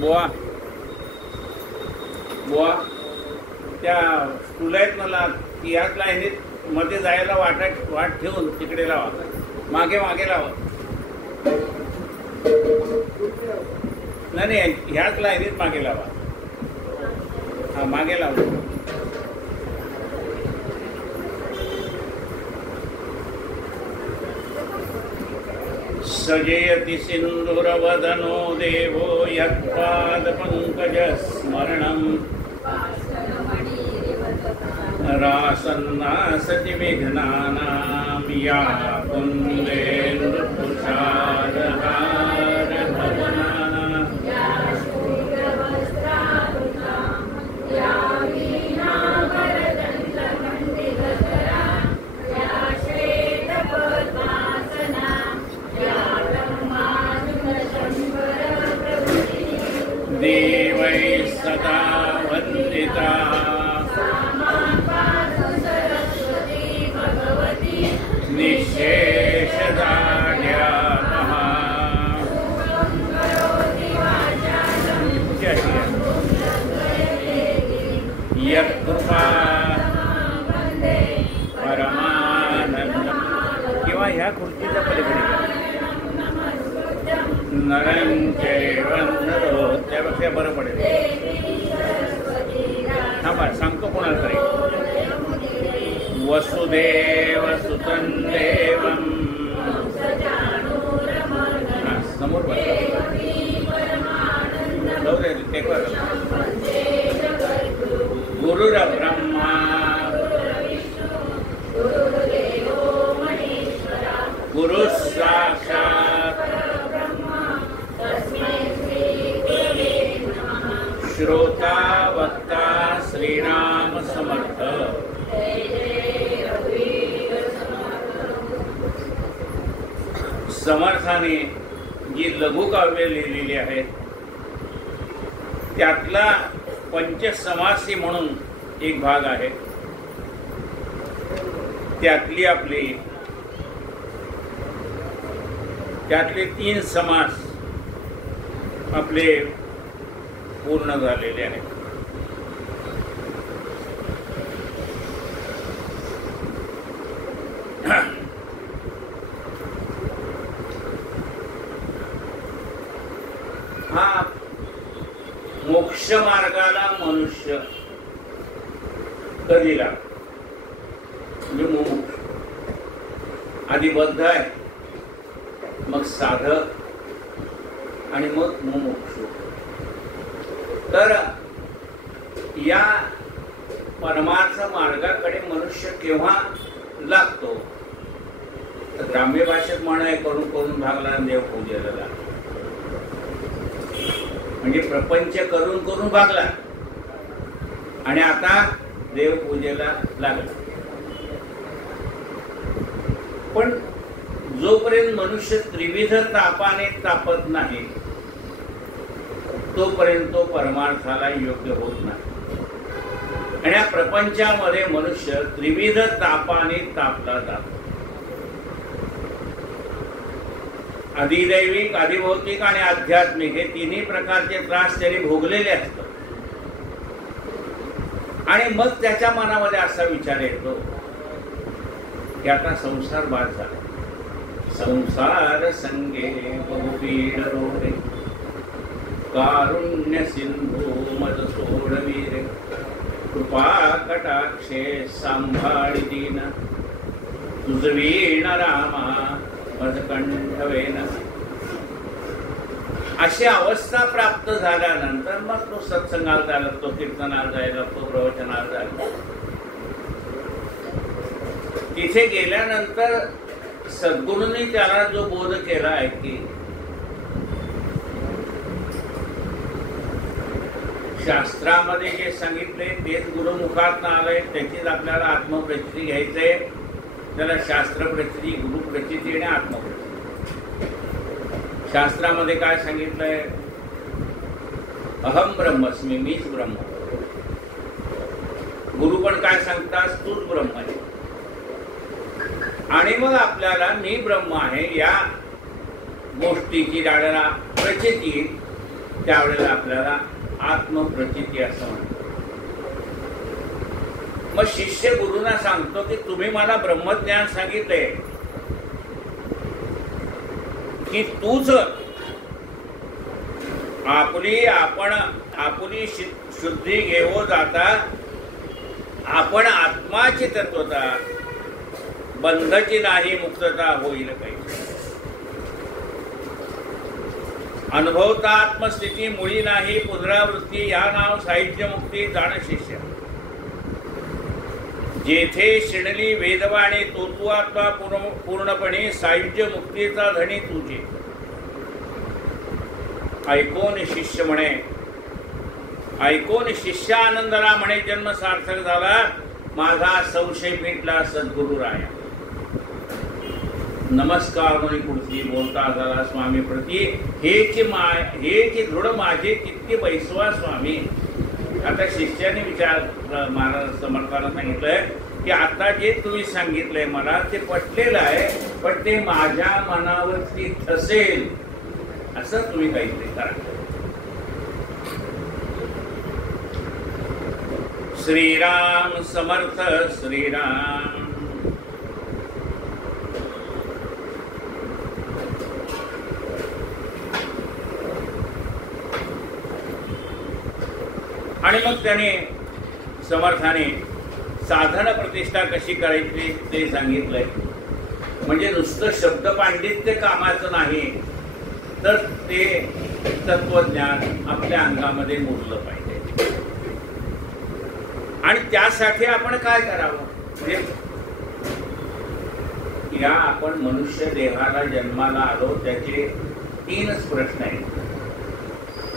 बुवा बुवा त्या स्टूल आहेत मला याच लाईनीत मध्ये जायला वाट ठेवून तिकडे लावा, मागे मागे लावा. नाही ह्याच लाईनीत मागे लावा. हा मागे लावा. सजयति सिंधुरवदनो देवो यत्पादपङ्कजस्मरणम् रासन्नासति विघ्नानां या कुन्देन्दुपुषारहारभजना देवै सदा वन्दिता निःशेषदाढ्यापः यत्कृपा परमानंद. किंवा ह्या खुर्चीच्या पलीकडे नरंचैव त्यापेक्षा बरं पडेल. थांबा सांगतो कोणाला तरी. वसुदेव सुतं देवं समोर गुरुर्ब्रह्मा गुरु साक्षात् श्रोता वक्ता श्रीराम समर्थ. समर्थाने जी लघुकाव्य लिहिलेली आहेत त्यातला पंचसमासी म्हणून एक भाग आहे. त्यातले 3 समास आपले पूर्ण झालेले आहेत. हा मोक्ष मार्गाला मनुष्य कधी लागतो म्हणजे मुमुक्ष. आधी बद्ध आहे, मग साधक आणि मग मुमुक्षु. तर या परमार्थ मार्गाकडे मनुष्य केव्हा लागतो तर ग्राम्य भाषेत म्हण आहे, करून करून भागला देव पूजेला लागला. म्हणजे प्रपंच करून करून भागला आणि आता देव पूजेला लागला. पण जोपर्यंत मनुष्य त्रिविध तापाने तापत नाही तोपर्यंत तो परमार्थाला योग्य होत नाही. आणि या प्रपंचामध्ये मनुष्य त्रिविध तापाने तापला जातो. अधिदैविक, अधिभौतिक आणि आध्यात्मिक हे तिन्ही प्रकारचे त्रास त्याने भोगलेले असतात. आणि मग त्याच्या मनामध्ये असा विचार येतो की आता संसार बाद झाला. संसार संगे बहुपीड रोरे कारुण्य सिंधू मज सोडवीरे कृपा कटाक्षे सांभाळी दीन तुझवीण रामा मज कंठवेन. अशी अवस्था प्राप्त झाल्यानंतर मग तो सत्संगाला जायला लागतो, कीर्तनाला जायला लागतो, प्रवचनाला जायला लागतो. तिथे गेल्यानंतर सद्गुरूंनी त्याला जो बोध केला आहे की शास्त्रामध्ये जे सांगितले तेच गुरुमुखात आलंय, त्याचीच आपल्याला आत्मप्रचिती घ्यायचंय. त्याला शास्त्रप्रचिती, गुरुप्रचिती आणि आत्मप्रचिती. शास्त्रामध्ये काय सांगितलंय? अहम ब्रह्मस्मी, मीच ब्रह्म. गुरु पण काय सांगतात? तूच ब्रह्म आहे. आणि मग आपल्याला मी ब्रह्म आहे या गोष्टीची ज्यावेळेला प्रचिती त्यावेळेला आपल्याला आत्मप्रचिती असं म्हणतात. मग शिष्य गुरुना सांगतो की तुम्ही मला ब्रह्मज्ञान सांगितलंय की तूच आपली शुद्धी घेऊ जाता आपण आत्माची तत्वता बंधची नाही मुक्तता होईल पाहिजे. अनुभवता आत्मस्थिती मुळी नाही पुनरावृत्ती या नाव साहित्य मुक्ती जाण शिष्य. जेथे शिणली वेदवाणी तो आत्मा पूर्णपणे साहित्य मुक्तीचा धणी तुझे. ऐकून शिष्य म्हणे ऐकून शिष्य आनंदला म्हणे जन्म सार्थक झाला माझा संशय मिटला सद्गुरु राया. नमस्कार म्हणे पुढची बोलता झाला स्वामी प्रती हेची दृढ माझे चित्ती बैसवा स्वामी. आता शिष्याने विचार महाराज समर्थाला सांगितलंय की आता जे तुम्ही सांगितलंय मला ते पटलेलं आहे पण ते माझ्या मनावरती ठसेल असं तुम्ही काहीतरी करा. श्रीराम समर्थ श्रीराम. आणि मग त्याने समर्थाने साधन प्रतिष्ठा कशी करायची ते सांगितलंय. म्हणजे नुसतं शब्द पांडित्य कामाचं नाही तर ते तत्वज्ञान आपल्या अंगामध्ये मुरलं पाहिजे. आणि त्यासाठी आपण काय करावं. या आपण मनुष्य देहाला जन्माला आलो त्याचे 3च प्रश्न आहेत.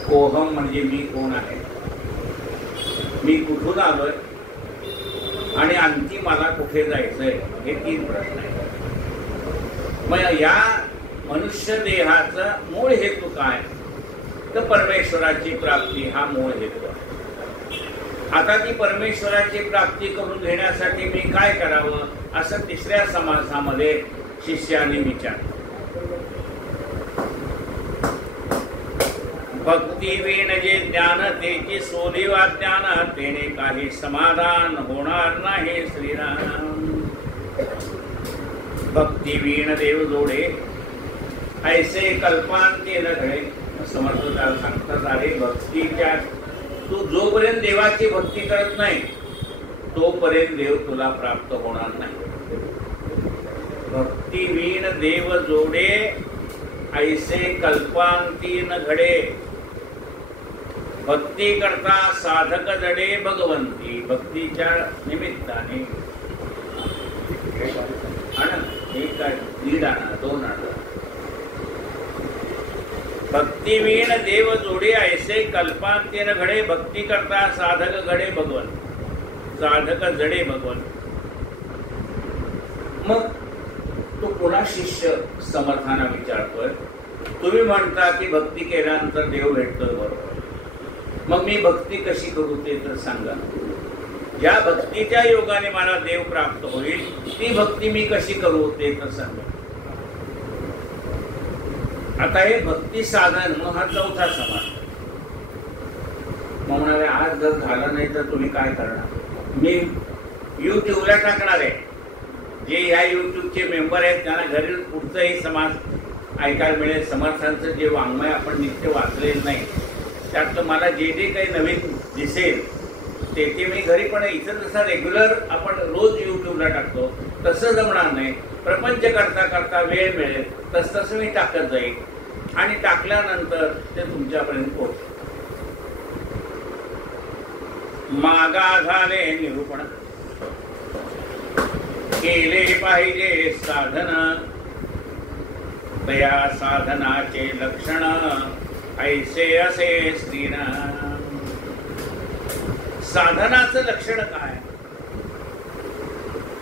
कोहम म्हणजे मी कोण आहे, मी कुठून आलोय आणि आणखी मला कुठे जायचंय हे 3 प्रश्न आहेत. मग या मनुष्य देहाचा मूळ हेतू काय तर परमेश्वराची प्राप्ती हा मूळ हेतू आहे. आता ती परमेश्वराची प्राप्ती करून घेण्यासाठी मी काय करावं असं 3ऱ्या समासामध्ये शिष्याने विचारलं. भक्ती वीण जे ज्ञान तेची सोलिवा ज्ञान तेने काही समाधान होणार नाही श्रीराम. भक्ती वीण देव जोडे ऐसे कल्पांती न घडे. समर्थ सांगतात अरे भक्तीच्या तू जोपर्यंत देवाची भक्ती करत नाही तोपर्यंत देव तुला प्राप्त होणार नाही. भक्ती वीण देव जोडे ऐसे कल्पांती न घडे. भक्ती करता साधक जडे भगवंती. भक्तीच्या निमित्ताने एक 1 आणा 2 आणा. भक्ती वीण देव जोडे ऐसे कल्पांती न घडे. भक्ती करता साधक घडे भगवंत साधक जडे भगवंत. मग तो पुन्हा शिष्य समर्थाना विचारतोय तुम्ही म्हणता की भक्ती केल्यानंतर देव भेटतोय बरोबर. मग मी भक्ती कशी करू ते तर सांगा. ज्या भक्तीच्या योगाने मला देव प्राप्त होईल ती भक्ती मी कशी करू ते तर सांगा. आता हे भक्ती साधन मग हा 4था समास. मग म्हणाले आज जर झालं नाही तर तुम्ही काय करणार. मी युट्यूबला टाकणार आहे. जे या युट्यूबचे मेंबर आहेत त्यांना घरी पुढचंही समास ऐकायला मिळेल. समर्थांचं जे वाङ्मय आपण नित्य वाचलेलं नाही त्यातलं मला जे काही नवीन दिसेल ते मी घरी पण इथं जसं रेग्युलर आपण रोज युट्यूबला टाकतो तसं जमणार नाही. प्रपंच करता करता वेळ मिळेल तसं मी टाकत जाईल आणि टाकल्यानंतर ते तुमच्यापर्यंत पोहोचेल. मागा झाले निरूपण केले पाहिजे साधन. दया साधनाचे लक्षण ऐसे असे श्रीराम. साधनाचं लक्षण काय.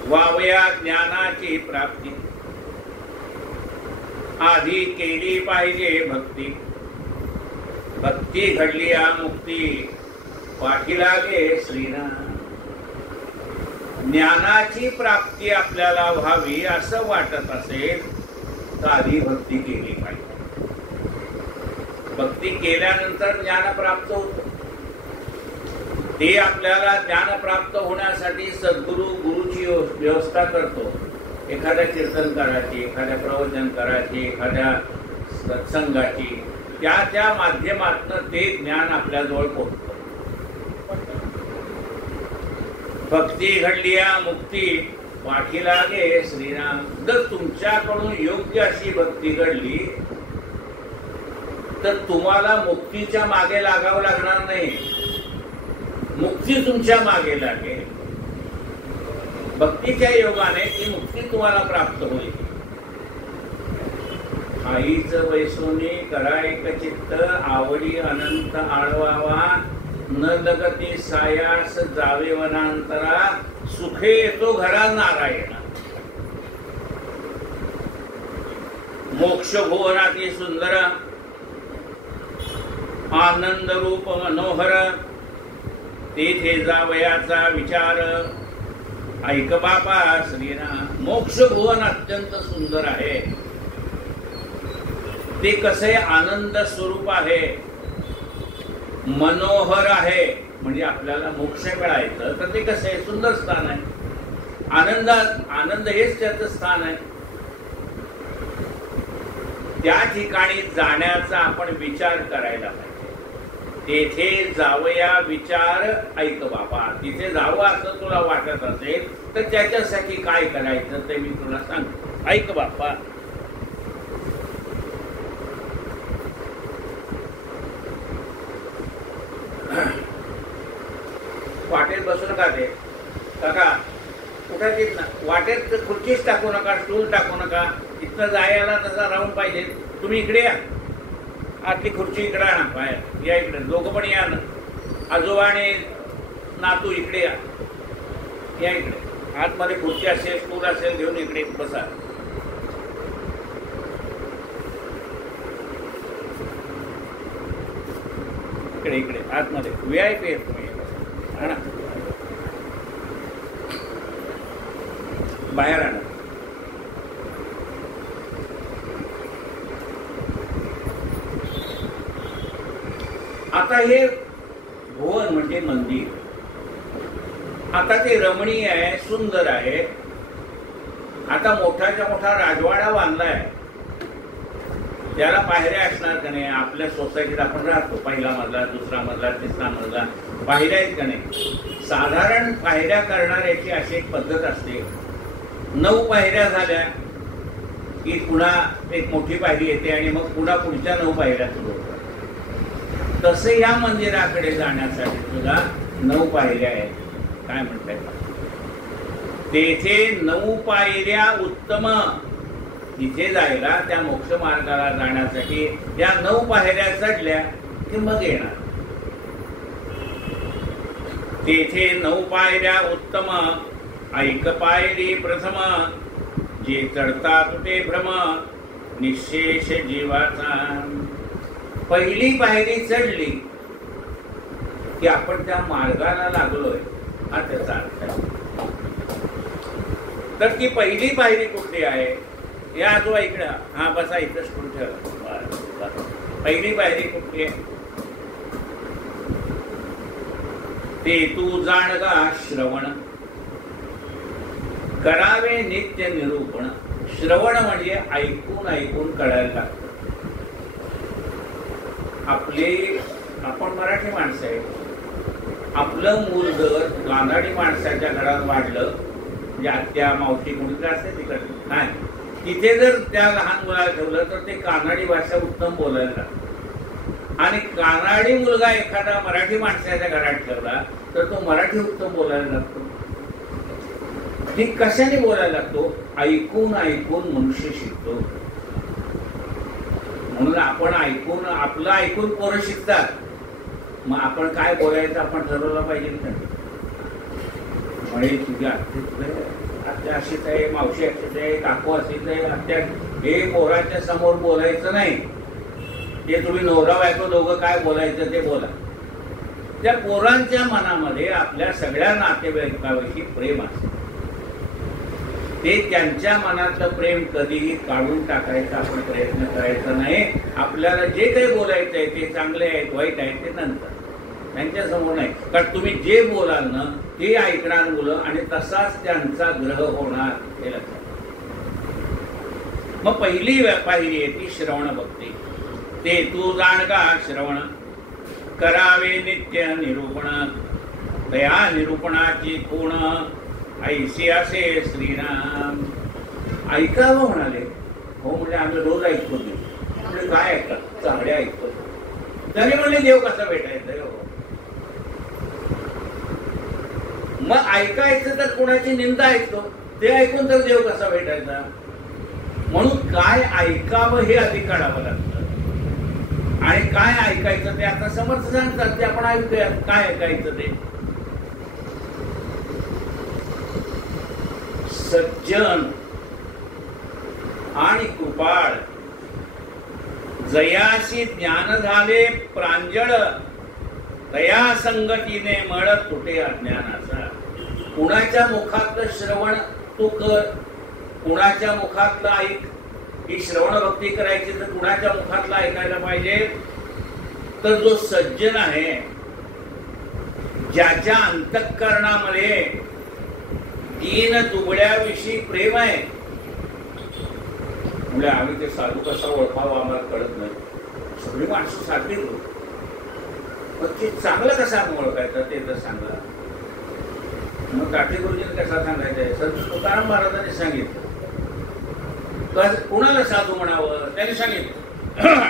वावया ज्ञानाची प्राप्ती. आधी केली पाहिजे भक्ती. भक्ती घडली मुक्ती पाठी लागे श्रीराम. ज्ञानाची प्राप्ती आपल्याला व्हावी असं वाटत असेल तर आधी भक्ती केली पाहिजे. भक्ती केल्यानंतर ज्ञान प्राप्त होतं. ते आपल्याला ज्ञान प्राप्त होण्यासाठी सद्गुरु गुरुची व्यवस्था करतो. एखाद्या कीर्तनकाराची, एखाद्या प्रवचनकाराची, एखाद्या सत्संगाची, त्या माध्यमातून ते ज्ञान आपल्याजवळ पोहोचतं. भक्ती घडलिया मुक्ती पाठी लागे श्रीराम. जर तुमच्याकडून योग्य अशी भक्ती घडली तर तुम्हाला मुक्तीच्या मागे लागावं लागणार नाही, मुक्ती तुमच्या मागे लागेल. भक्तीच्या योगाने ती मुक्ती तुम्हाला प्राप्त होईल. आईच वैसोनी करायक चित्त आवडी अनंत आळवावा न लगती सायास जावे वनांतरा सुखे येतो घरा नारायण. मोक्ष भुवनाती सुंदर आनंद रूप मनोहर तेथे जावयाचा विचार ऐक बापा श्रीराम. मोक्ष भुवन अत्यंत सुंदर आहे. ते कसे आनंद स्वरूप आहे, मनोहर आहे. म्हणजे आपल्याला मोक्ष मिळायचं तर ते कसे सुंदर स्थान आहे. आनंद हेच त्याचं स्थान आहे. त्या ठिकाणी जाण्याचा आपण विचार करायला पाहिजे. तेथे जावया विचार ऐक बाबा. तिथे जावं असं तुला वाटत असेल तर त्याच्यासाठी काय करायचं ते मी तुला सांगतो. ऐक बाबा. वाटेत बसू नका. ते काका कुठं येत ना, वाटेत खुर्चीच टाकू नका, स्टूल टाकू नका. इथं जायला तसा राहून पाहिजे. तुम्ही इकडे या, आतली खुर्ची इकडे आणा बाहेर. या इकडे दोघं पण या ना. आजोबा आणि नातू इकडे या. या इकडे. आतमध्ये खुर्ची असेल, स्टूल असेल घेऊन इकडे बसा. इकडे इकडे आतमध्ये VIP आहेत तुम्ही. आणा बाहेर आणा. आता हे भुवन म्हणजे मंदिर. आता ते रमणीय आहे, सुंदर आहे. आता मोठाच्या मोठा राजवाडा बांधलाय. त्याला पायऱ्या असणार का नाही. आपल्या सोसायटीत आपण राहतो, पहिला मजला, दुसरा मजला, तिसरा मजला, पायऱ्या आहेत का नाही. साधारण पायऱ्या करणाऱ्याची अशी एक पद्धत असते. 9 पायऱ्या झाल्या की पुन्हा एक मोठी पायरी येते आणि मग पुन्हा पुढच्या 9 पायऱ्या सुरू होतात. तसे या मंदिराकडे जाण्यासाठी सुद्धा 9 पायऱ्या आहेत. काय म्हणताय. तेथे 9 पायऱ्या उत्तम. तिथे जायला, त्या मोक्ष मार्गाला जाण्यासाठी त्या 9 पायऱ्या चढल्या की मग येणार. तेथे 9 पायऱ्या उत्तम ऐक पायरी प्रथम. जे चढतात ते भ्रम निशेष जीवाचा. पहिली पायरी चढली की आपण त्या मार्गाला लागलोय हा त्याचा अर्थ आहे. तर ती पहिली पायरी कुठली आहे. या आजोबा इकडे. हा बसा, इथं स्कूल ठेवा. पहिली पायरी कुठली आहे. ते तू जाणगा श्रवण करावे नित्य निरूपण. श्रवण म्हणजे ऐकून ऐकून कळायला लागतं. आपण मराठी माणसं आहे. आपलं मूल जर गांधाडी माणसाच्या घरात वाढलं, म्हणजे आत्या मावशी कोणीतरी असते तिकडे, काय तिथे जर त्या लहान मुलाला ठेवलं तर ते कानाडी भाषा उत्तम बोलायला लागतं. आणि कानाडी मुलगा एखादा मराठी माणसाच्या घरात ठेवला तर तो मराठी उत्तम बोलायला लागतो. ठीक कशाने बोलायला लागतो. ऐकून ऐकून मनुष्य शिकतो. म्हणून आपण ऐकून, आपलं ऐकून पोरं शिकतात. मग आपण काय बोलायचं आपण ठरवलं पाहिजे ना. म्हणजे तुझ्या आत्या अशीच आहे, मावशी अशीच आहे, काकू अशीच आहे, आत्या, हे पोराच्या समोर बोलायचं नाही. ते तुम्ही नवरा बायको दोघं काय बोलायचं ते बोला. त्या पोरांच्या मनामध्ये आपल्या सगळ्या नातेवाईकाविषयी प्रेम असते. ते त्यांच्या मनातलं प्रेम कधीही काढून टाकायचा आपण प्रयत्न करायचा नाही. आपल्याला जे काही बोलायचं आहे ते चांगले आहेत वाईट आहेत ते नंतर त्यांच्या समोर नाही. कारण तुम्ही जे बोलाल ना ते ऐकणार मुलं आणि तसाच त्यांचा ग्रह होणार हे लक्षात. मग पहिली पायरी आहे ती श्रवण भक्ती. ते तू जाण का श्रवण करावे नित्य निरूपण दया निरूपणाची खूण ऐशी असे श्रीराम. ऐकावं म्हणाले. हो म्हणजे आम्ही रोज ऐकतो. म्हणजे काय ऐकतात चांगले ऐकतो. तरी म्हणले देव कसा भेटायचा. मग ऐकायचं तर कोणाची निंदा ऐकतो ते ऐकून तर देव कसा भेटायचा. म्हणून काय ऐकावं हे आधी काढावं लागतं. आणि काय ऐकायचं ते आता समर्थ सांगतात ते आपण ऐकूया. काय ऐकायचं ते सज्जन आणि कृपाळ जयाशी ज्ञान झाले प्रांजळ दया संगतीने मळ तुटे अज्ञानाचा. कुणाच्या मुखातलं श्रवण तू कर, कुणाच्या मुखातलं ऐक. ही श्रवण भक्ती करायची तर कुणाच्या मुखातलं ऐकायला पाहिजे. तर जो सज्जन आहे ज्याच्या अंतःकरणामध्ये दीन दुबळ्याविषयी प्रेम आहे. म्हणजे आम्ही ते साधू कसा ओळखावा आम्हाला कळत नाही. सगळी माणसं सारखी पण ते चांगलं कसा ओळखायचं ते तर सांगा. मग काठी गुरुजीने कसा सांगायचं. संत तुकाराम महाराजांनी सांगितलं. कुणाला साधू म्हणावं त्यांनी सांगितलं.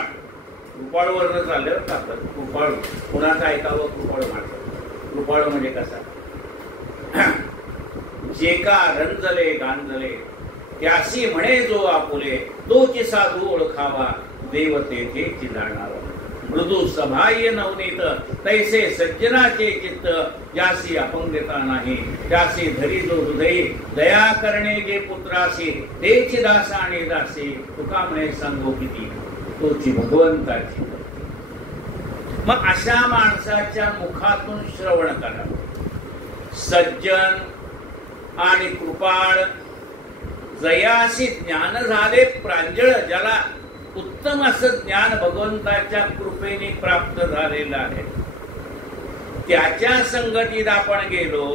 कृपाळवरनं चालल्यावर टाकतात. कृपाळ कुणाचं ऐकावं कृपाळ म्हणतात. कृपाळ म्हणजे कसा जे का रंजले गांजले त्यासी म्हणे जो आपुले तोची साधू ओळखावा देव तेथे जाणावा. मृदू सभाय नवनीत तैसे सज्जनाचे चित्त ज्यासी अपंगता नाही त्यासी धरी जो हृदयी दया करणे जे पुत्रासी तेची दास आणि दासी तुका म्हणे सांगो किती तोची भगवंताची. मग अशा माणसाच्या मुखातून श्रवण करा. सज्जन आणि कृपाळ जयाशी ज्ञान झाले प्रांजळ ज्याला उत्तम असं ज्ञान भगवंताच्या कृपेने प्राप्त झालेलं आहे त्याच्या संगतीत आपण गेलो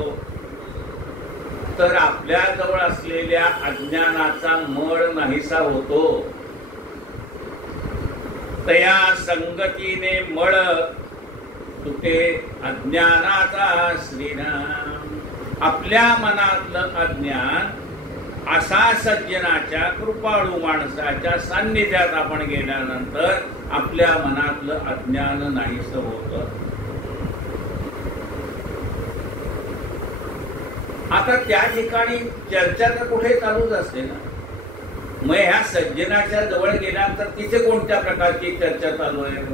तर आपल्या जवळ असलेल्या अज्ञानाचा मळ नाहीसा होतो. तया संगतीने मळ तुटे अज्ञानाचा श्रीराम. आपल्या मनातलं अज्ञान असा सज्जनाच्या कृपाळू माणसाच्या सान्निध्यात आपण गेल्यानंतर आपल्या मनातलं अज्ञान नाहीसं होतं. आता त्या ठिकाणी चर्चा तर कुठे चालूच असते ना. मग ह्या सज्जनाच्या जवळ गेल्यानंतर तिथे कोणत्या प्रकारची चर्चा चालू आहे.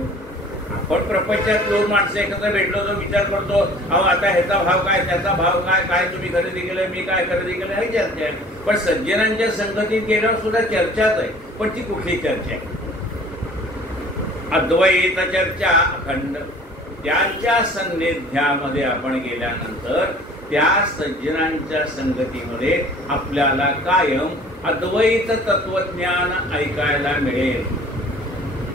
आपण प्रपंचात दोन माणसं एकत्र भेटलो तर विचार करतो अहो आता ह्याचा भाव काय त्याचा भाव काय काय तुम्ही खरेदी केलं मी काय खरेदी केलं हे चर्चा आहे. पण सज्जनांच्या संगतीत गेल्यावर सुद्धा चर्चाच आहे. पण ती कुठली चर्चा आहे. अद्वैत चर्चा अखंड. त्यांच्या सान्निध्यामध्ये आपण गेल्यानंतर त्या सज्जनांच्या संगतीमध्ये आपल्याला कायम अद्वैत तत्वज्ञान ऐकायला मिळेल.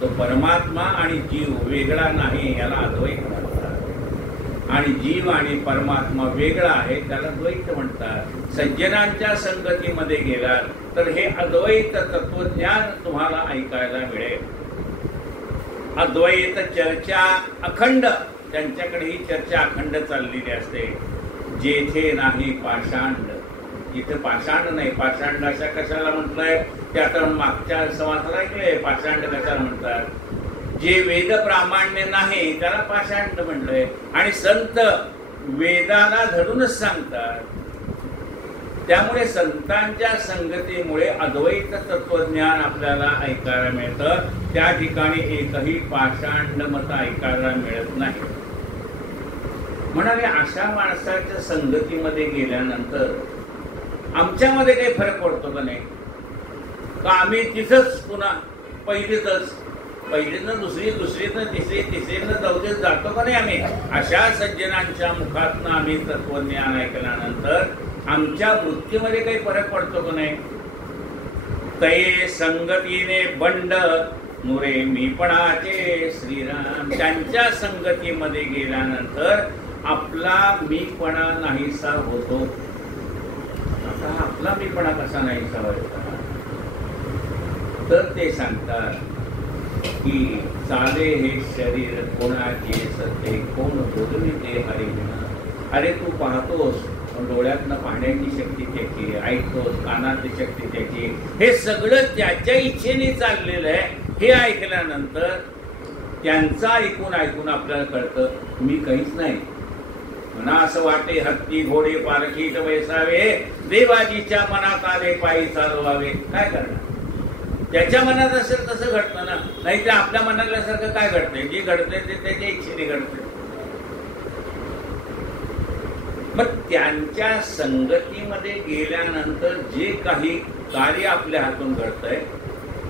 तो परमात्मा आणि जीव वेगळा नाही याला अद्वैत म्हणतात. आणि जीव आणि परमात्मा वेगळा आहे त्याला द्वैत म्हणतात. सज्जनांच्या संगतीमध्ये गेलात तर हे अद्वैत तत्वज्ञान तुम्हाला ऐकायला मिळेल. अद्वैत चर्चा अखंड. त्यांच्याकडे ही चर्चा अखंड चाललेली असते. जेथे नाही पाषांड. जिथे पाषांड नाही. पाषांड अशा कशाला म्हटलंय ते आता मागच्या समाजाला ऐकलंय. पाषांड कशाला म्हणतात. जे वेद प्रामाण्य नाही त्याला पाषांड म्हटलंय. आणि संत वेदाला धरूनच सांगतात. त्यामुळे संतांच्या संगतीमुळे अद्वैत तत्वज्ञान आपल्याला ऐकायला मिळतं. त्या ठिकाणी एकही पाषांड मत ऐकायला मिळत नाही. म्हणाले अशा माणसाच्या संगतीमध्ये गेल्यानंतर आमच्यामध्ये काही फरक पडतो का नाही. का आम्ही तिथंच पुन्हा पहिलीतनं दुसरी दुसरीतनं तिसरी तिसरीतनं चौथीत जातो का नाही. आम्ही अशा सज्जनांच्या मुखातनं आम्ही तत्वज्ञान ऐकल्यानंतर आमच्या वृत्तीमध्ये काही फरक पडतो का नाही? तये संगतीने बंड मुरे मीपणाचे श्रीराम. त्यांच्या संगतीमध्ये गेल्यानंतर आपला मीपणा नाहीसा होतो. आता आपला मीपणा कसा नाहीसा व्हायचा? तर ते सांगतात की चाले हे शरीर कोणाचे सत्य कोण बोलविते हरिविना. अरे तू पाहतोस डोळ्यातनं पाहण्याची शक्ती त्याची, ऐकतोस कानाची शक्ती त्याची, हे सगळं त्याच्या इच्छेने चाललेलं आहे. हे ऐकल्यानंतर त्यांचं ऐकून ऐकून आपल्याला कळतं मी काहीच नाही. म्हणा असं वाटे हत्ती घोडे पारखीत वैसावे, देवाजीच्या मनात आले पायी चालवावे. काय करणार? त्याच्या मनात असेल तसं घडतं ना, नाही तर आपल्या मनातल्यासारखं काय घडतंय? जे घडतंय ते त्याच्या इच्छेने घडतंय. मग त्यांच्या संगतीमध्ये गेल्यानंतर जे काही कार्य आपल्या हातून घडतंय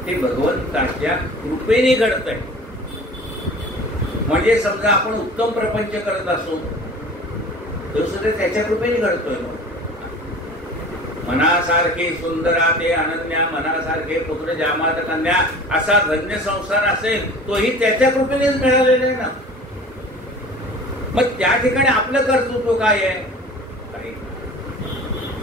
ते भगवंताच्या कृपेने घडतंय. म्हणजे समजा आपण उत्तम प्रपंच करत असू तर सुद्धा त्याच्या कृपेने घडतोय. मनासारखे सुंदरा ते अनन्या, मनासारखे पुत्र जामात कन्या असा धन्य संसार असेल तोही त्याच्या कृपेनेच मिळालेला आहे ना. मग त्या ठिकाणी आपलं कर्तृत्व काय आहे?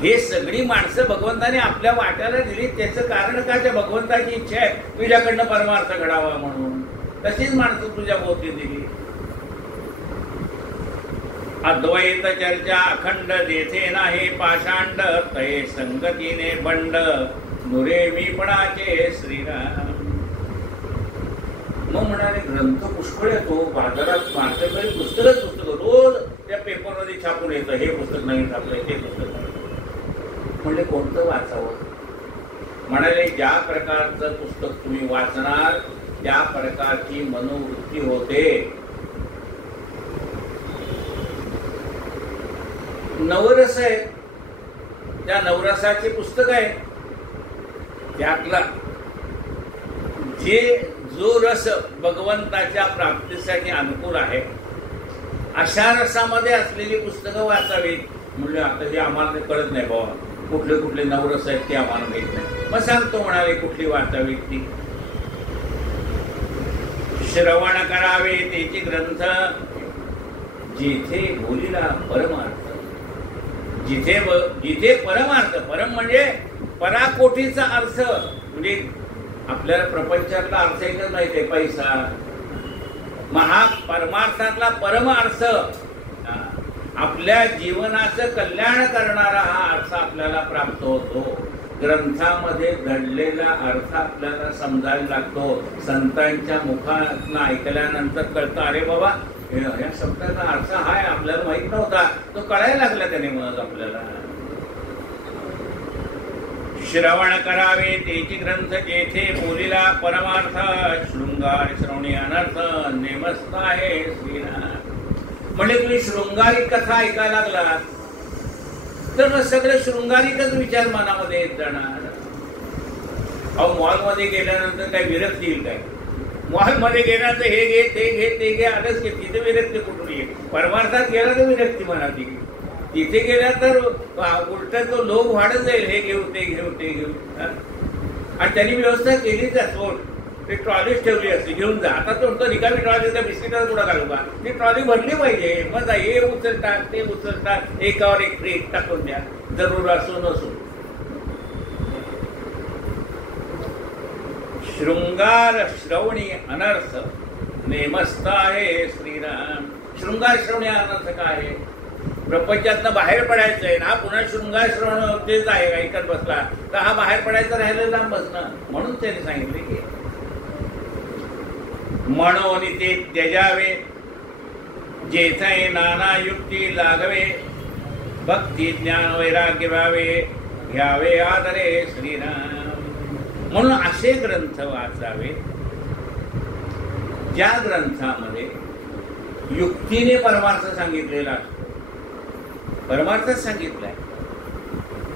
हे सगळी माणसं भगवंताने आपल्या वाट्याला दिली. त्याचं कारण काय? त्या भगवंताची इच्छा आहे तुझ्याकडनं परमार्थ घडावा म्हणून. तशीच माणसं तुझ्या भोवती दिली. अद्वैत चर्चा अखंड देथे नाही पाषांड, तये संगतीने बंड नुरे मीपणाचे श्रीराम. मग म्हणाले ग्रंथ पुष्कळ येतो बाजारात, मार्केटमध्ये पुस्तक रोज त्या पेपरमध्ये छापून येतं. हे पुस्तक नवीन छापलंय, ते पुस्तक नवीन. म्हणजे कोणतं वाचावं? म्हणाले ज्या प्रकारचं पुस्तक तुम्ही वाचणार त्या प्रकारची मनोवृत्ती होते. नवरस आहे, त्या नवरसाचे पुस्तक आहे. त्यातला जो रस भगवंताच्या प्राप्तीसाठी अनुकूल आहे अशा रसामध्ये असलेली पुस्तकं वाचावीत. म्हणजे आता हे आम्हाला कळत नाही बाबा, कुठले कुठले नवरस आहेत ते आम्हाला माहित नाही. मग सांगतो म्हणाले कुठली वाचावीत ती. श्रवण करावे त्याची ग्रंथ, जिथे बोलीला परमार्थ. जिथे परमार्थ, परम म्हणजे पराकोटीचा अर्थ. म्हणजे आपल्याला प्रपंचातला अर्थ एकच माहिती आहे, पैसा. परमार्थातला परम अर्थ, आपल्या जीवनाचं कल्याण करणारा हा अर्थ आपल्याला प्राप्त होतो. ग्रंथामध्ये घडलेला अर्थ आपल्याला समजायला लागतो. संतांच्या मुखातून ऐकल्यानंतर कळतं अरे बाबा या शब्दाचा अर्थ हा आपल्याला माहित नव्हता, तो कळायला लागला त्याने. मग आपल्याला श्रवण करावे तेची ग्रंथ, जेथे बोलीला परमार्थ. शृंगार श्रवणी अनर्थ नेमस्त आहे श्रीराम. म्हणजे तुम्ही शृंगारिक कथा ऐकायला लागला तर सगळे शृंगारिकच विचार मनामध्ये येत जाणार. अहो मॉलमध्ये गेल्यानंतर काय विरक्ती येईल काय? मॉलमध्ये गेल्यानंतर हे घे ते घे ते घे आलंच की, तिथे विरक्ती कुठून येईल? परमार्थात गेला तर विरक्ती मनात येईल. तिथे गेला तर उलट तो लोभ वाढत जाईल. हे घेऊ ते घेऊ ते घेऊ. आणि त्यांनी व्यवस्था केलीच आहे. ते ट्रॉलीच ठेवली असते, घेऊन जा. आता तो रिकामी ट्रॉली त्या बिस्किटाचा पुढा घालू का? ती ट्रॉली भरली पाहिजे. मग हे उचलतात ते उचलतात, एकावर एक फ्री टाकून द्या, जरूर असो नसो. शृंगार श्रवणी अनर्थ नेमस्त आहे श्रीराम. शृंगार श्रवणी अनर्थ काय आहे? प्रपंचातनं बाहेर पडायचं आहे ना, पुन्हा शृंगार श्रवण तेच आहे. ऐकत बसला तर हा बाहेर पडायचा राहिलेला लांबच ना. म्हणून त्यांनी सांगितले की म्हणून ते त्यजावे, जेथे नाना युक्ती लागवे. भक्ती ज्ञान वैराग्य व्हावे, घ्यावे आदरे श्रीराम. म्हणून असे ग्रंथ वाचावे ज्या ग्रंथामध्ये युक्तीने परमार्थ सांगितलेला असतो. परमार्थच सांगितलंय,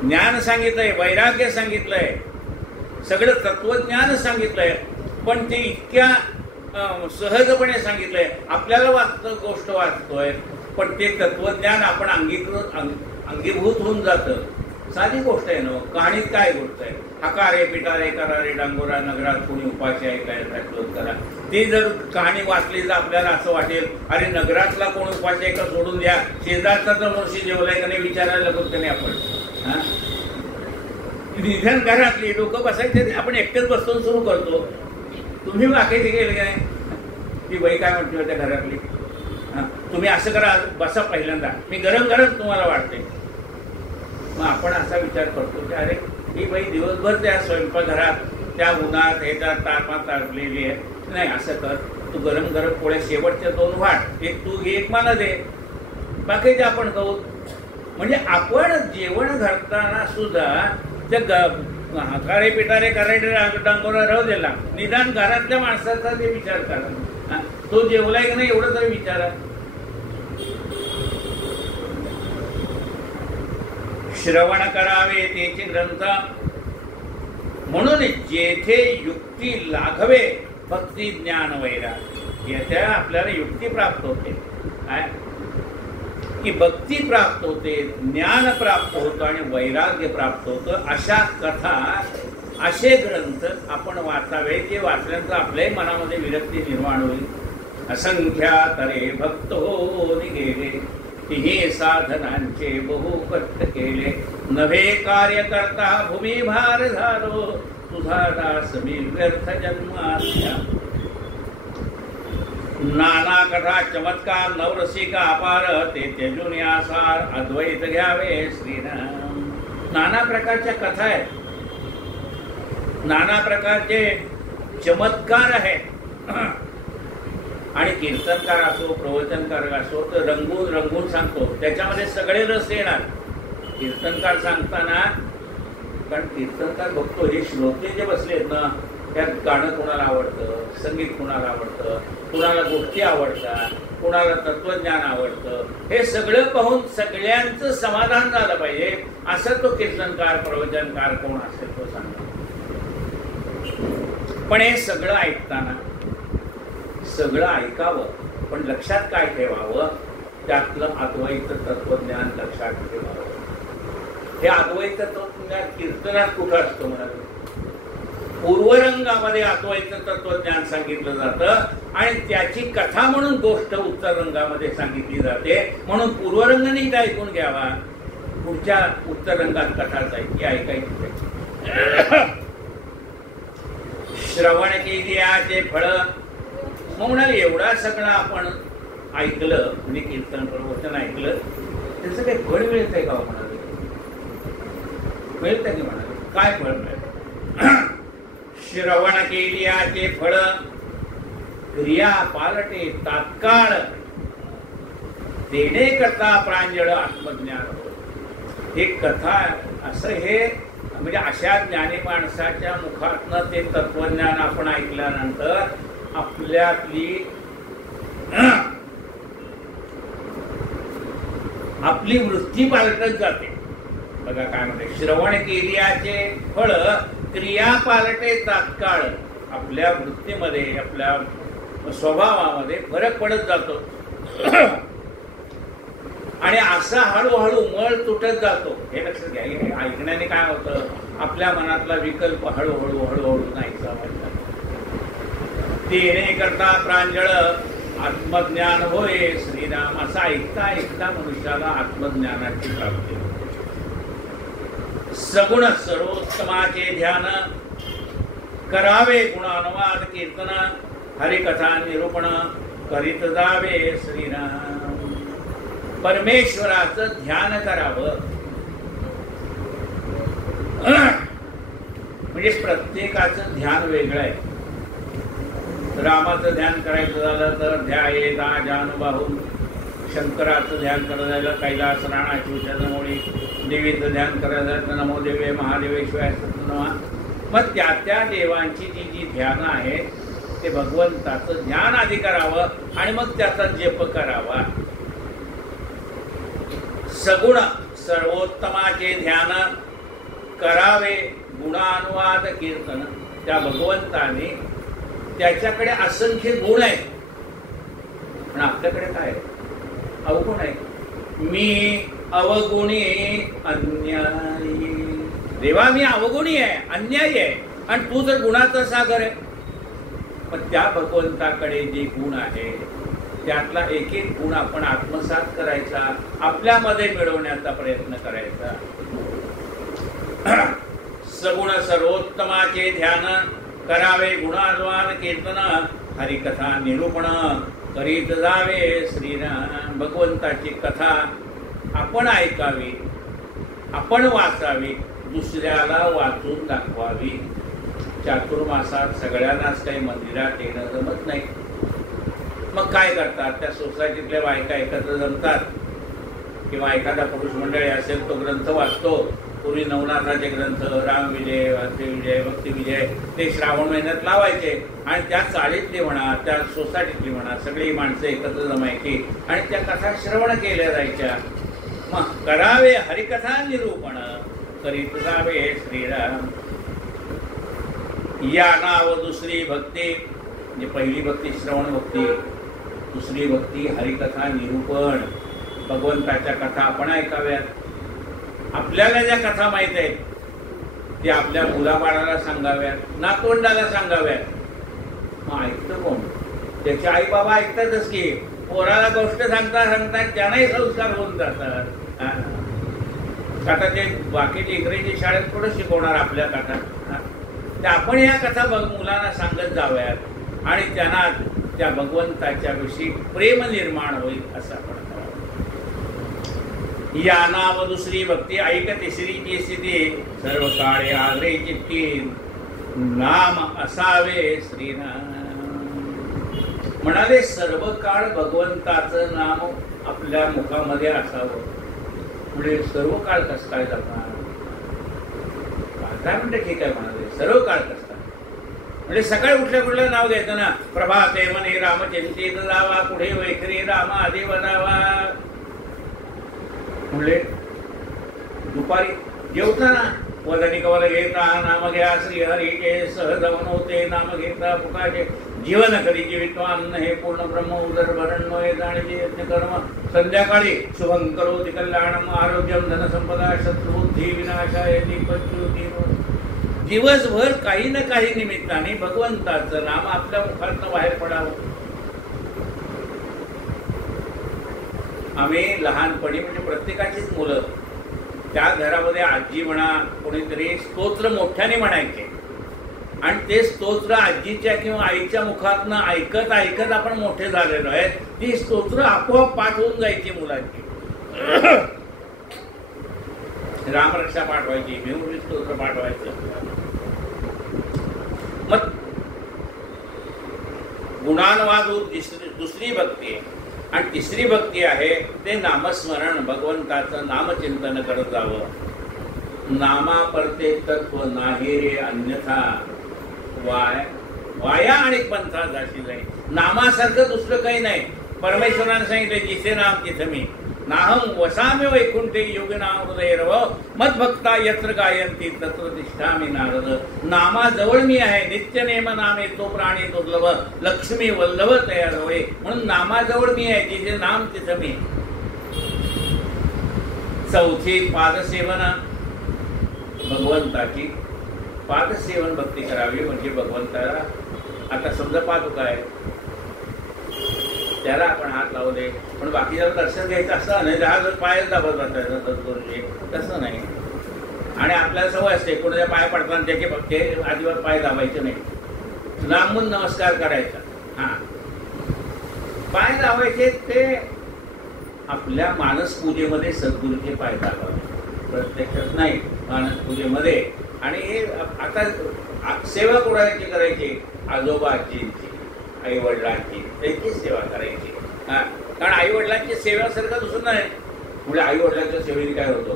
ज्ञान सांगितलंय, वैराग्य सांगितलंय, सगळं तत्वज्ञान सांगितलंय. पण ते इतक्या सहजपणे सांगितलंय. आपल्याला गोष्ट वाचतोय पण ते तत्वज्ञान आपण अंगीभूत होऊन जातं. साधी गोष्ट आहे ना, कहाणीत काय गोष्ट आहे? हकारे पिटारे करारे डांगोरा नगरात कोणी उपाशी ऐकायला शोध करा. ती जर कहाणी वाचली तर आपल्याला असं वाटेल, अरे नगरातला कोण उपाशी आहे का सोडून द्या, शेजारचा तर वर्षी जेवलाय का नाही विचारायला लागतो का नाही आपण. निधन घरातली लोक बसायचे, आपण एकटेच बसून सुरू करतो. तुम्ही बाकीचे गेले काय, ती बाई काय म्हणते होत्या घरातली, तुम्ही असं करा, बसा पहिल्यांदा, मी गरम गरम तुम्हाला वाटते. मग आपण असा विचार करतो की अरे ही बाई दिवसभर त्या स्वयंपाकघरात त्या उन्हात ह्याच्या तापमानात तापलेली आहे. नाही, असं कर, तू गरम गरम पोळ्या शेवटच्या 2 वाट, एक तू घे एक मला दे, बाकीचे आपण खाऊ. म्हणजे आपण जेवण घालताना सुद्धा त्या हकारे पिटारे करायचे डांगोरा राहू दिला, निदान घरातल्या माणसाचा ते विचार करा. तो जेवलाय की नाही एवढं तरी विचारा. श्रवण करावे त्याचे ग्रंथ, म्हणून जेथे युक्ती लाघवे भक्ती ज्ञान वैराग्य. येथे आपल्याला युक्ती प्राप्त होते, की भक्ती प्राप्त होते, ज्ञान प्राप्त होतं आणि वैराग्य प्राप्त होतं. अशा कथा, असे ग्रंथ आपण वाचावे, जे वाचल्यानंतर आपल्याही मनामध्ये विरक्ती निर्माण होईल. असंख्या तरे भक्त हो गेले, तिही साधनांचे बहु कष्ट केले, नव्हे कार्य करता भूमिभार झालो, तुझा दास मी व्यर्थ जन्माच्या. नाना कथा चमत्कार नवरसिका अपार, ते तेजून आसार अद्वैत घ्यावे श्रीराम. नाना प्रकारच्या कथा आहेत, नाना प्रकारचे चमत्कार आहेत. आणि कीर्तनकार असो, प्रवचनकार असो, तर रंगून रंगून सांगतो, त्याच्यामध्ये सगळे रस येणार. कीर्तनकार सांगताना, कारण कीर्तनकार बघतो हे श्रोते जे बसलेत ना, त्यात गाणं कोणाला आवडतं, संगीत कोणाला आवडतं, कुणाला गोष्टी आवडतात, कुणाला तत्वज्ञान आवडतं, हे सगळं पाहून सगळ्यांचं समाधान झालं पाहिजे, असं तो कीर्तनकार प्रवचनकार कोण असेल तो सांगतो. पण हे सगळं ऐकताना सगळं ऐकावं, पण लक्षात काय ठेवावं, त्यातलं अद्वैत तत्वज्ञान लक्षात ठेवावं. हे अद्वैत तत्वज्ञान कीर्तनात कुठं असतं म्हणाले? पूर्वरंगामध्ये अद्वैत तत्वज्ञान सांगितलं जातं आणि त्याची कथा म्हणून गोष्ट उत्तर रंगामध्ये सांगितली जाते. म्हणून पूर्वरंग नीट ऐकून घ्यावा, पुढच्या उत्तर रंगात कथा जायची ऐकायची. श्रवण केली याचे फळ. मग म्हणाले एवढा सगळं आपण ऐकलं, म्हणजे कीर्तन प्रवचन ऐकलं, त्याचं काही फळ मिळतंय का म्हणाले? मिळतं की म्हणाले, काय फळ मिळतं? श्रवण केली याचे फळ, क्रिया पालटे तात्काळ, देणे करता प्रांजळ आत्मज्ञान होय. हे कथा असं हे म्हणजे अशा ज्ञानी माणसाच्या मुखातनं ते तत्वज्ञान आपण ऐकल्यानंतर आपली वृत्ती पालटत जाते. बघा काय म्हणते, श्रवण केल्याचे फळ क्रिया पालटे तात्काळ. आपल्या वृत्तीमध्ये, आपल्या स्वभावामध्ये फरक पडत जातो आणि असा हळूहळू मळ तुटत जातो. हे लक्षात घ्या. ऐकण्याने काय होतं, आपल्या मनातला विकल्प हळूहळू हळूहळू नाहीसा व्हायला. देणे करता प्रांजळ आत्मज्ञान होय श्रीराम. असा ऐकता ऐकता मनुष्याला आत्मज्ञानाची प्राप्ती होते. सगुण सर्वोत्तमाचे ध्यान करावे, गुणानुवाद कीर्तन हरिकथा निरूपण करीत जावे श्रीराम. परमेश्वराचं ध्यान करावं. म्हणजे प्रत्येकाचं ध्यान वेगळं आहे. रामाचं ध्यान करायचं झालं तर ध्यायेता जानुबाहू, शंकराचं ध्यान करायचं झालं कैलास राणाची उचलमोळी, देवीचं ध्यान करायचं झालं तर नमो देवे महादेवेश्वराय सत्नवा. मग त्या त्या देवांची जी जी ध्यानं आहेत ते भगवंताचं ध्यान आधी करावं आणि मग त्याचा जप करावा. सगुण सर्वोत्तमाचे ध्यान करावे, गुणानुवाद कीर्तन. त्या भगवंताने त्याच्याकडे असंख्य गुण आहेत, पण आपल्याकडे काय अवगुण आहे. मी अवगुणी अन्यायी. देवा मी अवगुणी आहे, अन्यायी आहे, आणि तू जर गुणाचा सागर आहे. पण त्या भगवंताकडे जे गुण आहे त्यातला एक एक गुण आपण आत्मसात करायचा, आपल्यामध्ये मिळवण्याचा प्रयत्न करायचा. सगुण सर्वोत्तमाचे ध्यान करावे, गुणाद्वान कीर्तन हरिकथा निरूपण करीत जावे श्रीराम. भगवंताची कथा आपण ऐकावी, आपण वाचावी, दुसऱ्याला वाचून दाखवावी. चातुर्मासात सगळ्यांनाच काही मंदिरात येणं जमत नाही. मग काय करतात, त्या सोसायटीतल्या बायका एकत्र जमतात, किंवा एखादा पुरुष मंडळी असेल तो ग्रंथ वाचतो. पूर्वी नवनाथाचे ग्रंथ, रामविजय, वाद्यविजय, भक्तिविजय ते श्रावण महिन्यात लावायचे, आणि त्या चाळीतली म्हणा, त्या सोसायटीतली म्हणा, सगळी माणसं एकत्र जमायची आणि त्या कथा श्रवण केल्या जायच्या. मग करावे हरिकथा निरूपण करीत जावे श्रीराम. या नाव दुसरी भक्ती, म्हणजे पहिली भक्ती श्रवण भक्ती, दुसरी भक्ती हरिकथा निरूपण. भगवंताच्या कथा आपण ऐकाव्यात. आपल्याला ज्या कथा माहित आहेत त्या आपल्या मुलाबाळाला सांगाव्यात, नातवंडाला सांगाव्यात. मग ऐकतं कोण? त्याचे आई बाबा ऐकतातच की. पोराला गोष्ट सांगता सांगता त्यांनाही संस्कार होऊन जातात. आता ते बाकीचे इंग्रजी शाळेत थोडं शिकवणार आपल्या कथा. त्या आपण ह्या कथा मुलांना सांगत जाव्यात आणि त्यांना त्या भगवंताच्या विषयी प्रेम निर्माण होईल असं आपण. या नाव दुसरी भक्ती ऐक तिसरीची स्थिती सर्व काळे आग्रे चित्ती नाम असावे श्रीनाम. म्हणाले सर्व काळ भगवंताचं नाम आपल्या मुखामध्ये असावं. म्हणजे सर्व काळ कसं काय जाणार? काय म्हणते? ठीक आहे म्हणाले सर्व काळ कसं काय. म्हणजे सकाळी उठल्या कुठलं नाव घ्यायचं ना. प्रभाते मने रामचिंतित जावा, पुढे वैखरी राम आधी बनावा. म्हणले दुपारी जेवताना वदनी कवल घेता नाम घ्या श्री हरीचे सहज होते नाम घेता पुकाचे. जीवन करी जीवित्वान हे पूर्ण ब्रह्म उदर भरणमय जाणीचे यज्ञ कर्म. संध्याकाळी शुभं करोति कल्याणम आरोग्यम धनसंपदा शत्रुबुद्धी विनाशाय दीपज्योती. दिवसभर काही ना काही निमित्ताने भगवंताचं नाम आपल्या मुखातनं बाहेर पडावं. आम्ही लहानपणी म्हणजे प्रत्येकाचीच मुलं त्या घरामध्ये आजी म्हणा कोणीतरी स्तोत्र मोठ्याने म्हणायचे, आणि ते स्तोत्र आजीच्या किंवा आईच्या मुखातनं ऐकत ऐकत आपण मोठे झालेलो आहे. ती स्तोत्र आपोआप पाठ होऊन जायची मुलांची. रामरक्षा पाठवायची, भिवरी स्तोत्र पाठवायचं. मग गुणानुवाद दुसरी भक्ती आहे, आणि तिसरी भक्ती आहे ते नामस्मरण. भगवंताचं नामचिंतन करत जावं. नामा परते तत्व नाही रे अन्यथा वाया आणि पंथा जाशी जाईल. नामासारखं दुसरं काही नाही. परमेश्वराने सांगितलं जिथे नाम तिथे मी. नाहम वसाम्य वैकुंठे योग नाम हृदय रव मद्भक्ता यत्र गायंती तत्र तिष्ठामि नारद. नामाजवळ मी आहे. नित्य नेम नामे तो प्राणी दुर्लभ लक्ष्मी वल्लभ तया जवळे. म्हणून नामाजवळ मी आहे. जिथे नाम तिथे मी. चौथी पादसेवना. भगवंताची पादसेवन भक्ती करावी. म्हणजे भगवंताला आता समजा पादुका आहे त्याला आपण हात लावले, पण बाकीच्याला दर्शन घ्यायचं असं नाही. जर पाय दाबत बसायचं तत्पुरुषी तसं नाही. आणि आपल्याला सवय असते कोणाच्या पाय पडताना त्याचे अजिबात पाय दाबायचे नाही. लांबून नमस्कार करायचा. हां, पाय दाबायचे ते आपल्या मानसपूजेमध्ये सद्गुरूचे पाय दाबावे, प्रत्यक्षात नाही, मानसपूजेमध्ये. आणि आता सेवा कोणाची करायची? आजोबाजींची, आई वडिलांची, त्यांची सेवा करायची. कारण आई वडिलांची सेवेसारखं दुसरं नाही. म्हणजे आई वडिलांच्या सेवेने काय होतं?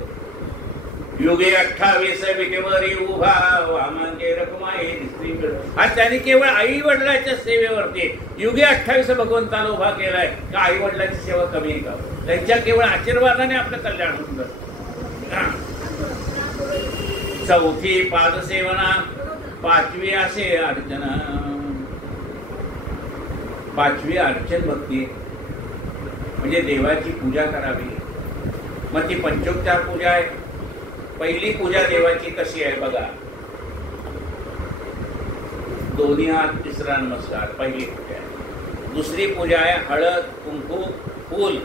युगे 28 विटेवरी उभा वामांगे रखमाई स्त्री. आज त्यांनी केवळ आई वडिलांच्या सेवेवरती युगे 28 भगवंताला उभा केलाय. का आई वडिलांची सेवा कमी आहे का? त्यांच्या केवळ आशीर्वादाने आपलं कल्याण होऊन जातं. चौथी पादसेवना. पाचवी असे अर्चना. पाचवी अर्चन भक्ती म्हणजे देवाची पूजा करावी. मग ती पंचोपचार पूजा आहे. पहिली पूजा देवाची कशी आहे बघा. दोन्ही हात, तिसरा नमस्कार, पहिली पूजा आहे. दुसरी पूजा आहे हळद, कुंकू, फूल,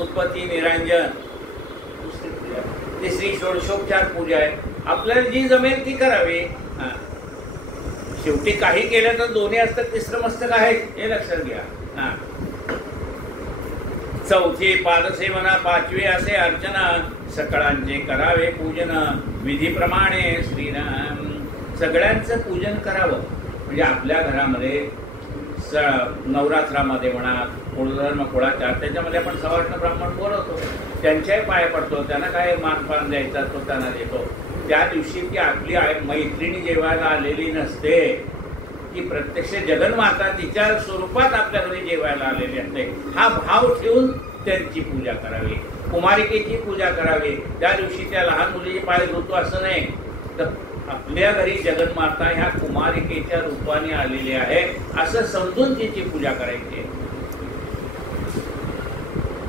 उत्पत्ती, निरांजन, दुसरी पूजा. तिसरी षोडशोपचार पूजा आहे. आपल्याला जी जमेल ती करावी. शेवटी काही केलं तर दोन्ही असतात, तिसरं मस्तक आहे हे लक्षात घ्या. चौथी पादसेवना, पाचवी असे अर्चना, सकळांचे करावे पूजन विधीप्रमाणे श्रीराम. सगळ्यांचं पूजन करावं. म्हणजे आपल्या घरामध्ये नवरात्रामध्ये म्हणा, कुळधर्म कुळाचार, त्याच्यामध्ये आपण सवाष्ण ब्राह्मण बोलवतो, त्यांच्याही पाय पडतो, त्यांना काय मानपान द्यायचा तो त्यांना देतो. त्या दिवशी ती आपली मैत्रिणी जेवायला आलेली नसते, की प्रत्यक्ष जगन्माता तिच्या स्वरूपात आपल्या घरी जेवायला आलेली असते. हा भाव ठेवून त्यांची पूजा करावी. कुमारिकेची पूजा करावी. त्या दिवशी त्या लहान मुलीचे पाय धुतो असं नाही, तर आपल्या घरी जगन्माता ह्या कुमारिकेच्या रूपाने आलेली आहे असं समजून तिची पूजा करायची.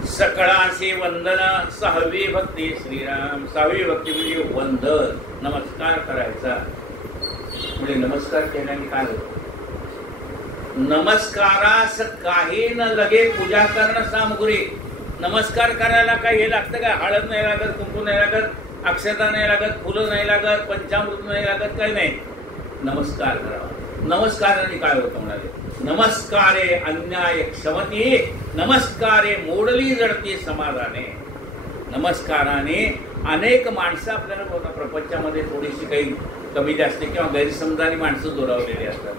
सकळाशी वंदन, सहावी भक्ती श्रीराम. सहावी भक्ती म्हणजे वंदन, नमस्कार करायचा. म्हणजे नमस्कार केल्याने काय होतं. नमस्कारास काही न लगे पूजा करणं सामुग्री. नमस्कार करायला काही हे लागतं का. हळद नाही लागत, कुंकू नाही लागत, अक्षता नाही लागत, फुलं नाही लागत, पंचामृत नाही लागत, काही नाही. नमस्कार करावा. नमस्काराने काय होतं म्हणाले. नमस्कारे अन्याय क्षमती, नमस्कारे मोडली जडती समाधाने. नमस्काराने अनेक माणसं आपल्याला बघा प्रपंचामध्ये थोडीशी काही कमी जास्त किंवा गैरसमजाने माणसं दुरावलेली असतात.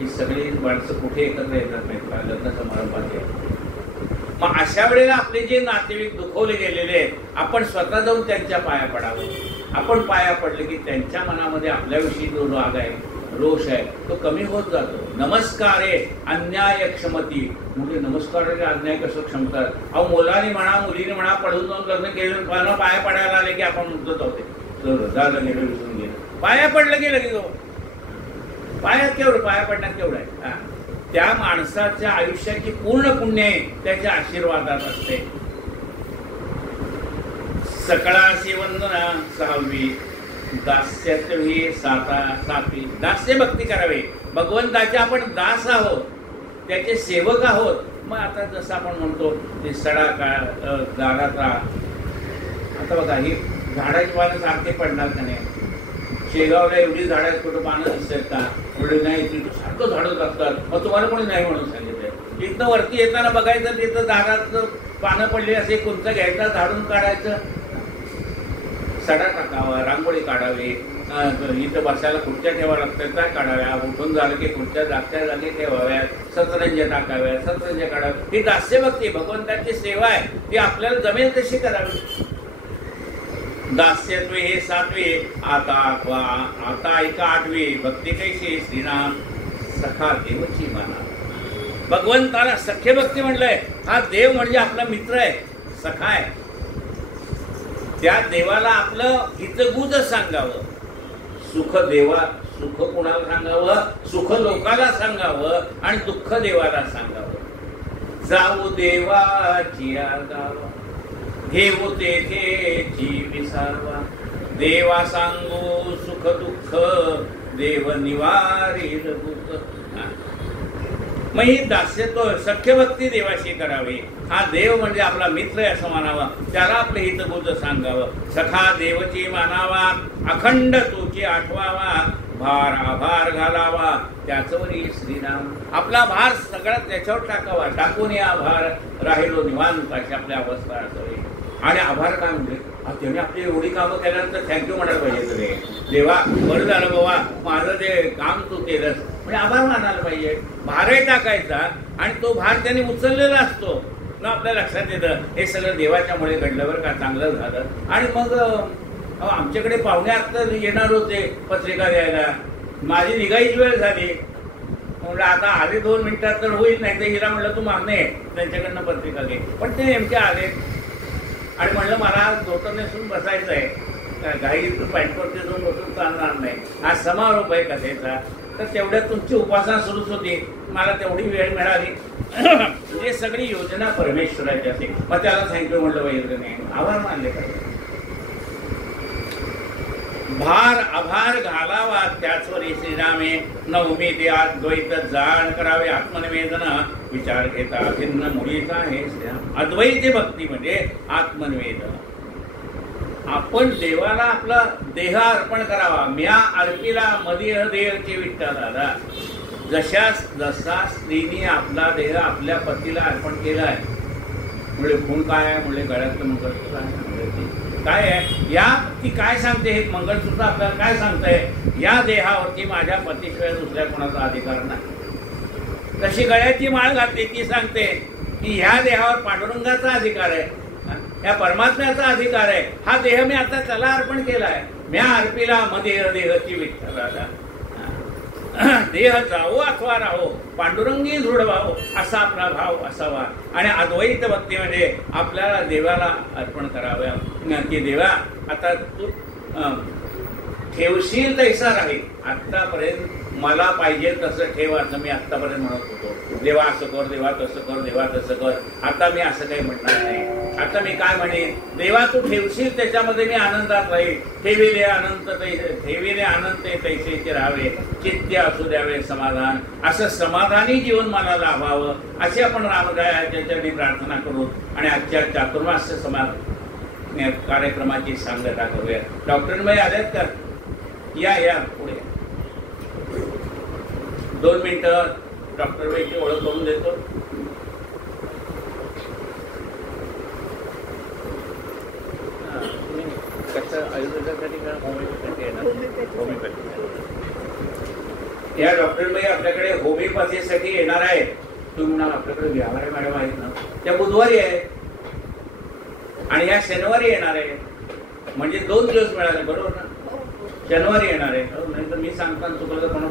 ही सगळी माणसं कुठे एकत्र येतात नाहीत का, लग्न समारंभात. मग अशा वेळेला आपले जे नातेवाईक दुखवले गेलेले आहेत, आपण स्वतः जाऊन त्यांच्या पाया पडावं. आपण पाया पडले की त्यांच्या मनामध्ये आपल्याविषयी जो राग आहे, रोष आहे, तो कमी होत जातो. नमस्कारे अन्याय क्षमती. म्हणजे नमस्काराने अन्याय कसं क्षमतात. अहो मुलाने म्हणा, मुलीने म्हणा, पडून जाऊन लग्न केलं, पाया पडायला आले की आपण उठत होते, झालं गेलं, विसरून गेलं. पाया पडलं गेलं की तो पाया केवढं, पाया पडण्यात केवढं आहे. त्या माणसाच्या आयुष्याची पूर्ण पुण्य त्याच्या आशीर्वादात असते. सकळाशी वंदना, सहावी दास्यत्वी, सातवी दास्य भक्ती करावी. भगवंताचे आपण दास आहोत, त्याचे सेवक आहोत. मग आता जसं आपण म्हणतो ते सडा काळ झाडाचा, आता बघा ही झाडाची पानं सारखे पडणार का नाही. शेगावला एवढी झाड आहेत, कुठं पानं दिसतात का. एवढे नाही, तिथं सारखं झाडच असतात. मग तुम्हाला कोणी नाही म्हणून सांगितलं. इथं वरती येताना बघायचं, तिथं झाडाचं पानं पडली असे कोणतं घ्यायचं, झाडून काढायचं, सडा टाकावा, रांगोळी काढावी, इथं बसायला खुर्च्या ठेवाव्या लागतात, त्या काढाव्या, उठून झालं की खुर्च्या जागच्या जागी ठेवाव्या, सतरंज टाकाव्या, सतरंज काढाव्या. ही दास्यभक्ती, भगवंताची सेवा आहे, ती आपल्याला जमेल तशी करावी. दास्यत्वे हे सातवे. आता एका आठवी भक्ती कैशी श्रीराम, सखा देवची माना. भगवंताला सख्य भक्ती म्हटलंय. हा देव म्हणजे आपला मित्र आहे, सखा आहे. त्या देवाला आपलं हितगुज सांगावं. सुख कुणाला सांगावं, सुख लोकाला सांगावं आणि दुःख देवाला सांगावं. जाऊ देवाची गावा, घेऊ तेथे विसावा. देवा सांगू सुख दुःख, देव निवारील दुःख. मग ही दास्यत्व सख्य भक्ती देवाशी करावी. हा देव म्हणजे आपला मित्र आहे असं मानावा, त्याला आपले हितगुज सांगावं. सखा देवची मानावा, अखंड तोची आठवावा. आभार घालावा त्याचवरी श्रीराम. आपला भार सगळा त्याच्यावर टाकावा. टाकून आभार राहिलो निवांत अशी आपली अवस्था असावी. आणि आभार काय म्हणजे त्याने आपली एवढी कामं केल्यानंतर थँक्यू म्हणायला पाहिजे. तरी देवा बरं झालं बाबा, माझं ते काम तू केलंस म्हणजे आभार मानायला पाहिजे. भारही टाकायचा आणि तो भार त्याने उचललेला असतो ना. आपल्या लक्षात येतं हे सगळं देवाच्यामुळे घडलं बरं का, चांगलं झालं. आणि मग आमच्याकडे पाहुणे आता येणार होते पत्रिका द्यायला, माझी निघायची वेळ झाली. म्हणलं आता आले 2 मिनिटात तर होईल, नाही तर हिला म्हणलं तू मागणे त्यांच्याकडनं पत्रिका घे. पण ते नेमके आले आणि म्हणलं मला धोतर नेसून बसायचं आहे, घाईतून पॅन्टवरती जाऊन बसून चालणार नाही, हा समारोप आहे कथेचा. तर तेवढ्यात तुमची उपासना सुरूच होती, मला तेवढी वेळ मिळाली. म्हणजे सगळी योजना परमेश्वराची असते. मग त्याला थँक्यू म्हटलं पाहिजे नाही, आभार मानले पाहिजे. भार आभार घालावा त्याचवरी श्रीरामे, नवमी ते अद्वैत जाण करावे आत्मनिवेदन, विचार घेता भिन्न मुळीचा हे श्रीराम. अद्वैत भक्ती म्हणजे आत्मनिवेदन. आपण देवाला आपला देह अर्पण करावा. म्या अर्पिला मदीय देहचे विठ्ठल दादा. जसा स्त्रीने आपला देह आपल्या पतीला अर्पण केलाय, म्हणजे खूण काय आहे, म्हणजे गळ्यातलं मंगळसूत्र काय आहे, या ती काय सांगते, हे मंगळसूत्र आपल्याला काय सांगतंय, या देहावरती माझ्या पतीशिवाय दुसऱ्या कोणाचा अधिकार नाही. तशी गळ्याची माळ घातली ती सांगते की ह्या देहावर पांडुरंगाचा अधिकार आहे, या परमात्म्याचा अधिकार आहे. हा देह मी आता त्याला अर्पण केलाय. म्या अर्पिला मदेह देहची विठ्ठलाला. देह जावो अथवा राहो, पांडुरंगी दृढ व्हावो, असा आपला भाव असावा. आणि अद्वैत भक्ती म्हणजे आपल्याला देवाला अर्पण कराव्या की देवा आता तू ठेवशील तैसा राहील. आत्तापर्यंत मला पाहिजे तसं ठेव असं मी आत्तापर्यंत म्हणत होतो. देवा असं कर, देवा तसं कर, देवा तसं कर. आता मी असं काही म्हणणार नाही. आता मी काय म्हणेन, देवा तू ठेवशील त्याच्यामध्ये मी आनंदात राहील. ठेविले अनंत ठेविले अनंत तैसेचे राहावे, चित्ते असू द्यावे समाधान. असं समाधानी जीवन मला लाभावं अशी आपण रामरायाच्या प्रार्थना करू. आणि आजच्या चातुर्मास्य कार्यक्रमाची सांगता करूया. डॉक्टरबाई आल्यात का? या पुढे 2 मिनिटं डॉक्टरबाईची ओळख करून देतो. कसं आयुर्वेदासाठी का होमिओपॅथी आहे ना? होमिओपॅथी. या डॉक्टरबाई आपल्याकडे होमिओपॅथीसाठी येणार आहेत. तुम्ही ना आपल्याकडे व्यावारे मॅडम आहेत ना, त्या बुधवारी आहेत आणि या शनिवारी येणार आहे. म्हणजे 2 दिवस मिळाले बरोबर ना? शनिवारी येणार आहे, नाही तर मी सांगताना चुकलं तर कोणा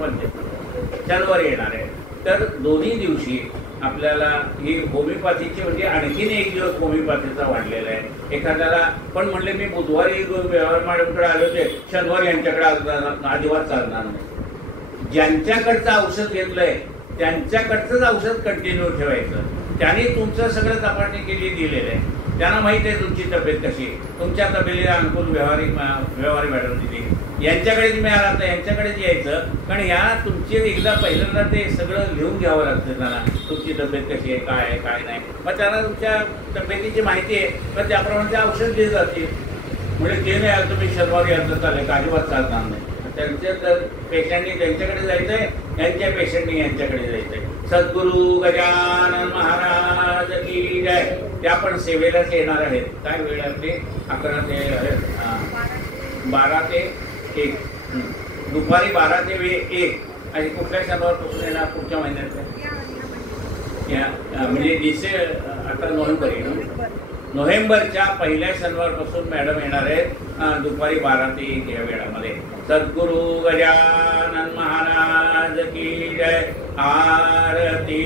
शनिवारी येणार आहे. तर दोन्ही दिवशी आपल्याला ही होमिओपॅथीची म्हणजे आणखीन 1 दिवस होमिओपॅथीचा वाढलेला आहे. एखाद्याला पण म्हणले मी बुधवारी मॅडमकडे आले होते, शनिवारी यांच्याकडे अजिबात चालणार नाही. ज्यांच्याकडचं औषध घेतलंय त्यांच्याकडचंच औषध कंटिन्यू ठेवायचं. त्यांनी तुमचं सगळं तपासणी केली दिलेलं आहे. त्यांना माहिती आहे तुमची तब्येत कशी आहे. तुमच्या तब्येतीला अनुकूल व्यवहारी मॅडम दिली. यांच्याकडेच मिळाला तर यांच्याकडेच यायचं. कारण ह्या तुमची एकदा पहिल्यांदा ते सगळं लिहून घ्यावं लागतं त्यांना. तुमची तब्येत कशी आहे, काय आहे, काय नाही. मग त्यांना तुमच्या तब्येतीची माहिती आहे, मग त्याप्रमाणे ते औषध दिले जातील. म्हणजे ते नाही तुम्ही शनिवारी यांचं चालेल का, अजिबात चालणार नाही. त्यांच्या पेशंटनी त्यांच्याकडे जायचंय, यांच्या पेशंटनी यांच्याकडे जायचंय. सद्गुरू गजानन महाराज की जय. त्या पण सेवेलाच येणार आहेत. काय वेळ आहे? 11 ते 12 ते 1. दुपारी 12 ते 1. आणि कुठल्या शनिवारपासून येणार? पुढच्या महिन्यात म्हणजे आता नोव्हेंबरच्या पहिल्या शनिवारपासून मॅडम येणार आहेत दुपारी 12 ते 1 या वेळामध्ये. सद्गुरू गजानन महाराज की जय. आरती.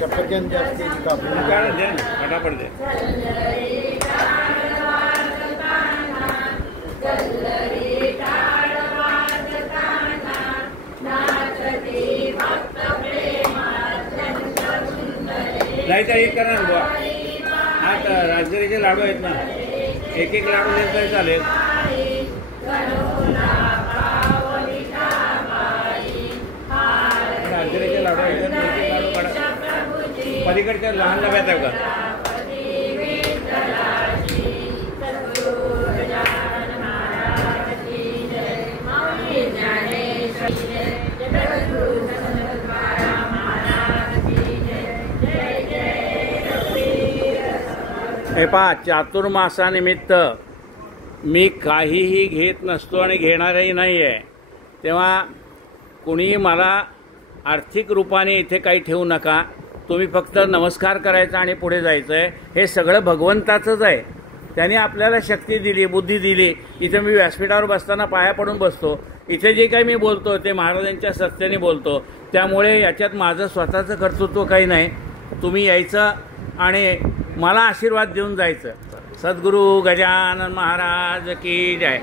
सफरचंद जास्त फटाफट दे. नाही तर एक करा ना बुवा. हा राजगिरीचे लाडू आहेत ना. एक एक लाडू देत तरी चालेल. अंजलीचे लाडू आहेत, एक एक लाडू काढा. पलीकडच्या लहान डब्यात आहे का? हे पहा, चातुर्मासानिमित्त मी काहीही घेत नसतो आणि घेणारही नाही आहे. तेव्हा कुणीही मला आर्थिक रूपाने इथे काही ठेवू नका. तुम्ही फक्त नमस्कार करायचा आणि पुढे जायचं आहे. हे सगळं भगवंताचंच आहे. त्याने आपल्याला शक्ती दिली, बुद्धी दिली. इथे मी व्यासपीठावर बसताना पाया पडून बसतो. इथे जे काही मी बोलतो ते महाराजांच्या सत्याने बोलतो. त्यामुळे याच्यात माझं स्वतःचं कर्तृत्व काही नाही. तुम्ही यायचं आणि मला आशीर्वाद देऊन जायचं. सद्गुरू गजानन महाराज की जय.